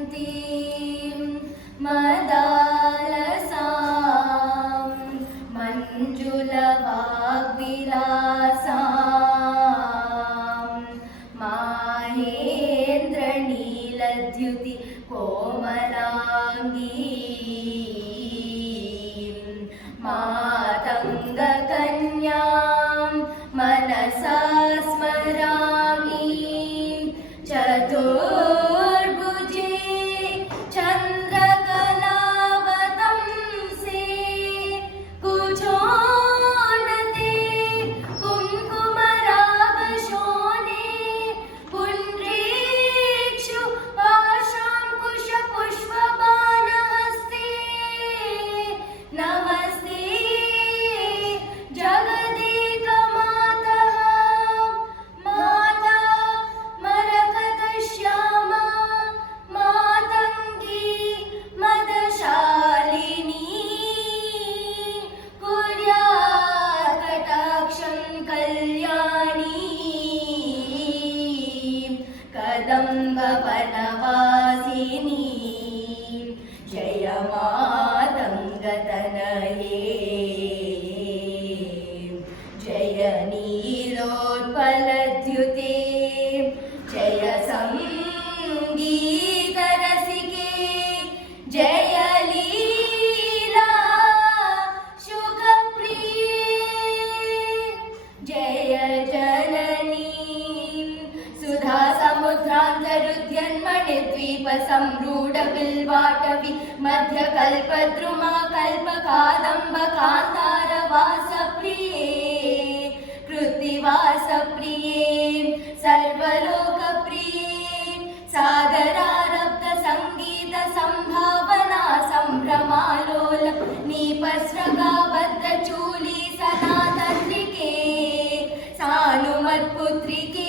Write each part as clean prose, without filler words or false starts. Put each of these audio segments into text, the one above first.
मुपलालयन्तीं मदालसां मञ्जुलवाग्विलासां माहेन्द्रनीलद्युति कोमलाङ्गीं मातङ्गकन्यां मनसा स्मरामि चतुर्भुजे चन्द्रकलावतंसे कुचोन्नते कुङ्कुमरागशोणे पुण्ड्रीक्षु पाशाङ्कुशपुष्पबाणहस्ते नमस्ते जगदेकमातः माता मरकतश्यामा मातङ्गी मदशालिनी कुर्यात् कटाक्षं कल्याणी कदम्बवनवासिनी जय मातङ्गतनये जय नीलोत्पलद्युते जय संगीतरसिके जय लीला शुकप्रिये जय जननी सुधा समुद्रान्तरुद्यन्मणिद्वीपसम्रूढबिल्वाटवी मध्यकल्पद्रुमा कल्पकादम्बकान्तारवासप्रिये कृत्तिवासप्रिये सर्वलोकप्रिये सादरारब्ध संगीत संभावना संभ्रमालोल नीपस्रगाबद्धचूली सनातन्त्रिके सानुमत्पुत्रिके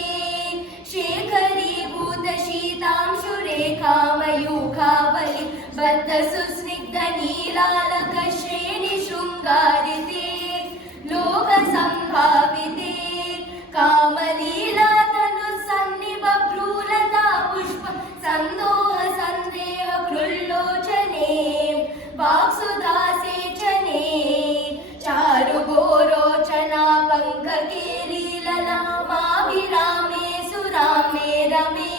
शेखरीभूत शीतांशुरेखामयूखावलि बद्धसुस्निग्धनीलालक श्रेणि शृङ्गारिते लोकसम्भाविते कामलीलातनुसन्निबभ्रूलता पुष्प सन्दोह सन्देह कृल्लोचने वाक्सुधासेचने चारुगोरोचना पङ्ककेलीलला माभिरामे सुरामे रमे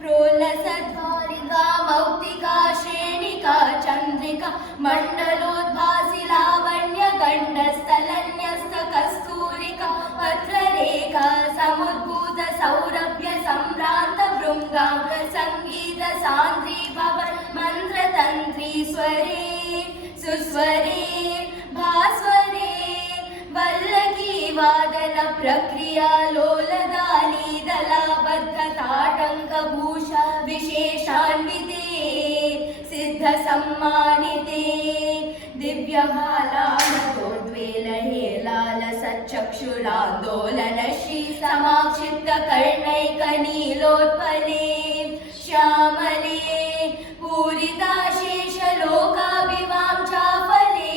प्रोल्लसद्वारिका मौक्तिका श्रेणिका चन्द्रिका मण्डलोद्भासि लावण्य गण्डस्थलन्यस्त कस्तूरिका पत्ररेखा समुद्भूत सौरभ्य सम्भ्रान्त भृङ्गाङ्ग संगीत सान्द्री भव मन्त्रतन्त्री स्वरे सुस्वरे भास्वरे वल्लकी वादन प्रक्रिया लोलदानी दलाबद्ध ताटङ्कभूषा विशेषान्विते सिद्ध सम्मानिते दिव्यहालानतोद्वेल हेलाल सच्चक्षुरान्दोलन श्री समाक्षिप्त कर्णैकनीलोत्पले श्यामले पूरिताशेषलोकाभिवां चाफले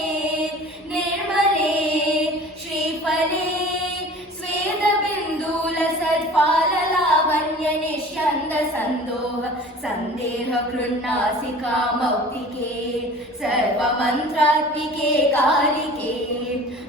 निर्मले श्रीफले स्वेदबिन्दूलसत्पाललावण्य निष्यन्द सन्दोह सन्देह कृन्नासिका मौक्तिके सर्वमन्त्रात्मिके कालिके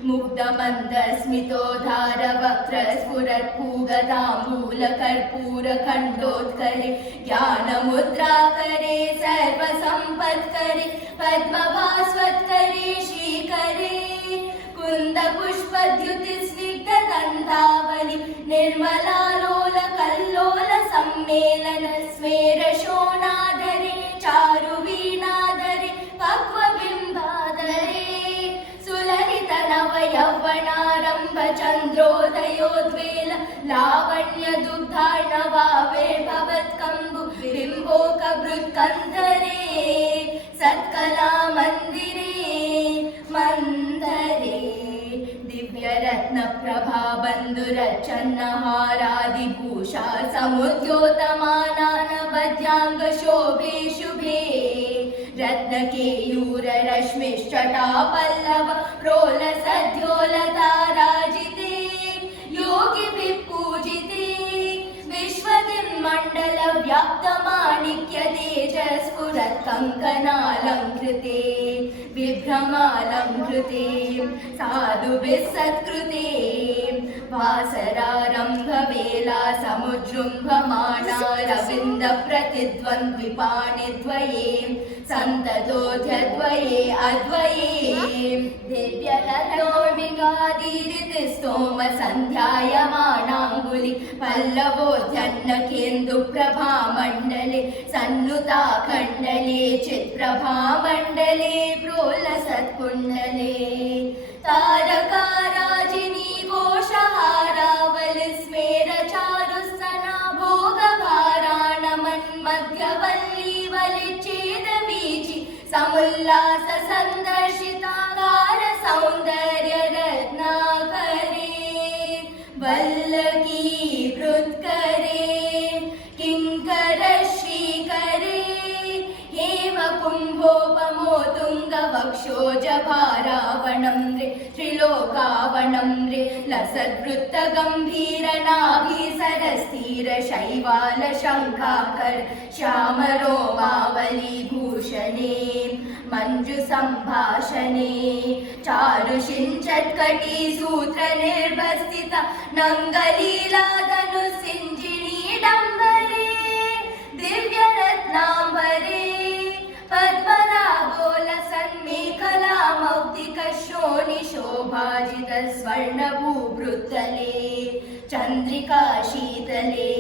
मुग्धमन्दस्मितोद्धार वक्त्रस्फुरत्पूगताम्बूलकर्पूरखण्डोत्करे ज्ञानमुद्राकरे सर्वसम्पत्करे पद्मभास्वत्करे श्रीकरे कुन्दपुष्पद्युतिस्निग्धदन्तावलि निर्मलालोलकल्लोल सम्मेलन स्मेरशोणाधरे चारुवीणाधरे पक्वबिम्बाधरे सुललितनवयौवनारम्भ चन्द्रोदयोद्वेल लावण्यदुग्धार्णवाविर्भवत्कम्बु बिम्बोकभृत्कन्धरे सत्कला मन्दिरे मन्दरे दिव्यरत्नप्रभा बन्धुरचन्नहारादिभूषा समुद्योतमानानवद्याङ्गशोभे शुभे रत्नकेयूररश्मिश्चटापल्लव प्रोलसद्योलताराजिते योगिभिः पूजिते स्फुरत् कङ्कणालङ्कृते विभ्रमालङ्कृते साधुभिः सत्कृते वासरारम्भवेला समुजृम्भमाणा रविन्दप्रतिद्वन्द्विपाणिद्वये सन्ततोऽध्यद्वये अद्वये दिव्यरत्नोर्मिगादीरिति स्तोम सन्ध्यायमानाङ्गुलि पल्लवोऽध्यन्नकेन्दुप्रभामण्डले सन्नुताखण्डले चित्प्रभामण्डले प्रोल्लसत्कुण्डले तारकाराजिनी घोषहारावलिस्मेरचारुस्सना भोगभाराणमन्मध्यवल्ली वलिच्छेदवीचि समुल्लास सन्दर्शिताकार सौन्दर्य रत्नाकरे वल्लकी वृत्करे किङ्कर श्रीकरे हेम कुम्भोपमो तुङ्गवक्षोजभारावणं रे त्रिलोकावणं रे लसद्वृत्तगम्भीरनाभिसरस्थिर शैवाल शङ्खाकर श्यामरोमावलीभूषणे मञ्जुसम्भाषणे चारुषिञ्चत्कटी सूत्रनिर्भस्थिता नङ्गलीलाधनुसिञ्जिनीडम्बरे दिव्यरत्नाम्बरे पद्मरागोलसन्मेखलामौक्तिकशोणिशोभाजित स्वर्णभूभृतले चन्द्रिका शीतले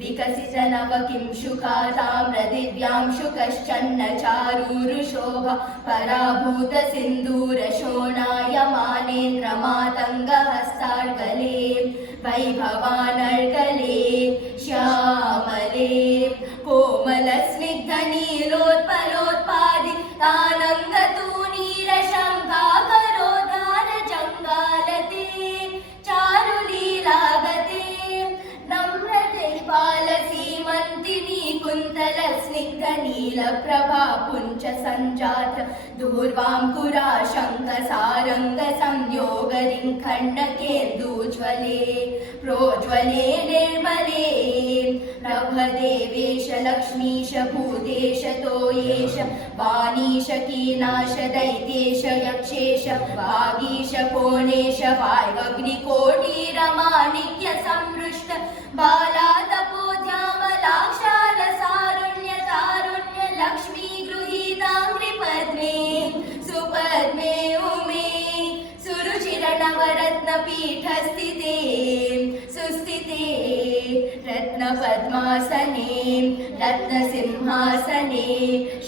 विकसित नवकिंशुका ताम्रदिव्यांशुकश्चन्न चारूरुशोभा पराभूत सिन्दूरशोणायमानेन्द्रमातङ्गहस्तार्गले वैभवानर्गले श्यामले कोमलस्निग्धनीलोत्पलोत्पादितानङ्गतूनीरशङ्काकरोद्धारजङ्गालते चारुलीलागते नम्रजैपालसीमन्तिनी कुन्तलस्निग्धनीलप्रभा पुञ्च सञ्जात दूर्वाङ्कुरा शङ्खसारङ्गसंयोगरिङ्खण्डकेन्दूज्वले प्रोज्वले निर्मले प्रभदेवेश लक्ष्मीश भूतेश तोयेश वाणीश कीनाश दैत्येश यक्षेश वागीश कोणेश वाग्निकोटिरमाणिक्य संवृष्ट बालातपोद्यामलाक्षारसारुण्य तारुण्य लक्ष्मी गृहीताङ्घ्रिपद्मे सुपद्मे उमे सुरुचिरनवरत्नपीठस्थिते सुस्थिते रत्नपद्मासने रत्नसिंहासने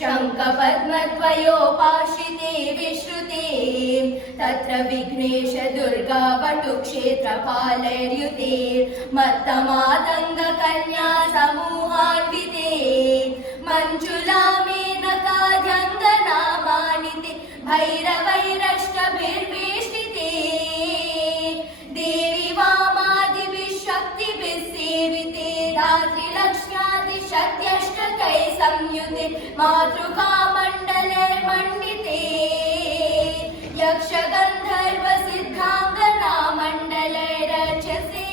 शङ्खपद्मद्वयोपाश्रिते विश्रुते तत्र विघ्नेश दुर्गा वटुक्षेत्रपालैर्युते मत्तमातङ्गकन्या समूहान्विते मञ्जुला मेनकाद्यङ्गनामानिते भैरवैरष्टभिर्वेष्टिते देवी वामादिभिः शक्तिभिः सेविते धात्रीलक्ष्म्यादिशक्त्यष्टकैः संयुते मातृकामण्डलैर्मण्डिते यक्षगन्धर्वसिद्धाङ्गनामण्डलैरर्चसे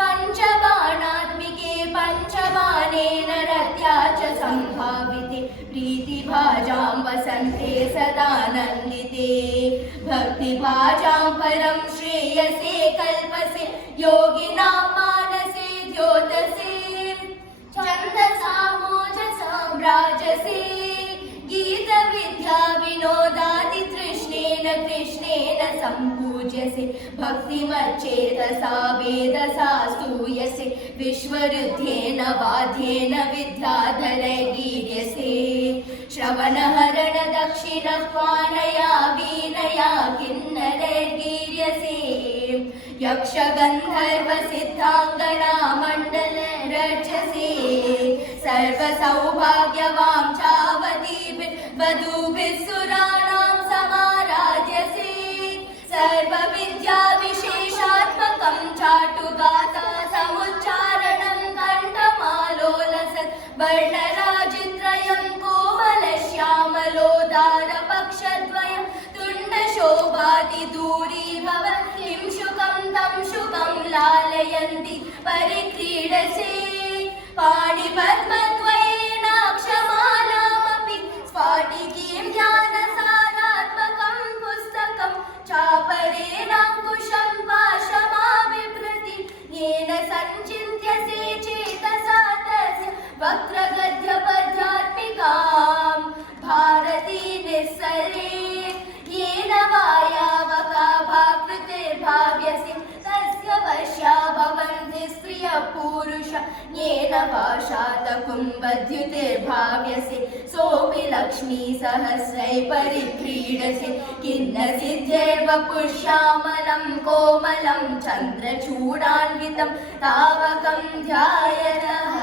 पञ्चबाणात्मिके पञ्चबाणेन रत्या च सम्भाविते प्रीतिभाजां वसन्ते सदानन्दिते भक्तिभाजां परं श्रेयसे कल्पसे योगिनां मानसे द्योतसे छन्दसा मोजसा राजसे गीतविद्या विनोदादि तृष्णेन कृष्णेन सम्पूज्यसे भक्तिमच्चेतसा वेदसा स्तूयसे विश्वरुध्येन वाद्येन विद्याधरैर्गीयसे श्रवणहरण दक्षिणपाणया वीणया किन्नरैर्गीयसे यक्षगन्धर्वसिद्धाङ्गना मण्डलैरर्चसे सर्वसौभाग्यवां चावतीभिः वधूभिः सुराणां समाराध्यसे सर्वविद्याविशेषात्मकं चाटुगाथा समुच्चारणं कण्ठमालोलसत् वर्णराजित्रयं कोमलश्यामलोदारपक्षद्वयं तुण्डशोभातिदूरीभव किं शुकं तं शुकं लालयन्ति परिक्रीडसे पाणिपद्मद्वयेनाक्षम पाशाङ्कुशं पाशमाबिभ्रति येन सञ्चिन्त्यसे चेतसा तस्य वक्रगद्यपद्यात्मिकां भारती निःसरेत् येन वायावका भाकृतिर्भाव्यसि तस्य वश्या भवन्ति स्त्रियपुरुष येन पाशातकुम्भद्युतिर्भाव्यसि सोऽपि लक्ष्मी सहस्रै परिक्रीडसि किन्न सिद्ध्यैर्वपुष्यामलं कोमलं चन्द्रचूडान्वितं तावकं ध्यायतः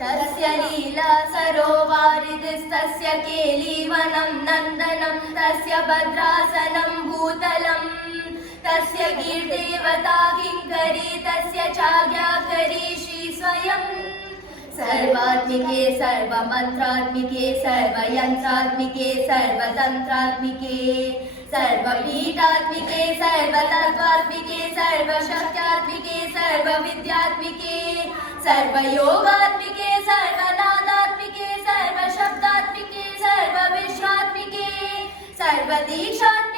तस्य लीला सरोवारिदिस्तस्य केलीवनं नन्दनं तस्य भद्रासनं भूतलम् तस्य कीर्तिदेवता किङ्करी तस्य चाज्ञाकरी श्री स्वयं सर्वात्मिके सर्वमन्त्रात्मिके सर्वयन्त्रात्मिके सर्वतन्त्रात्मिके सर्वपीठात्मिके सर्वतत्त्वात्मिके सर्वशक्त्यात्मिके सर्वविद्यात्मिके सर्वयोगात्मिके सर्वनादात्मिके सर्वशब्दात्मिके सर्वविश्वात्मिके सर्वदीक्षात्मिके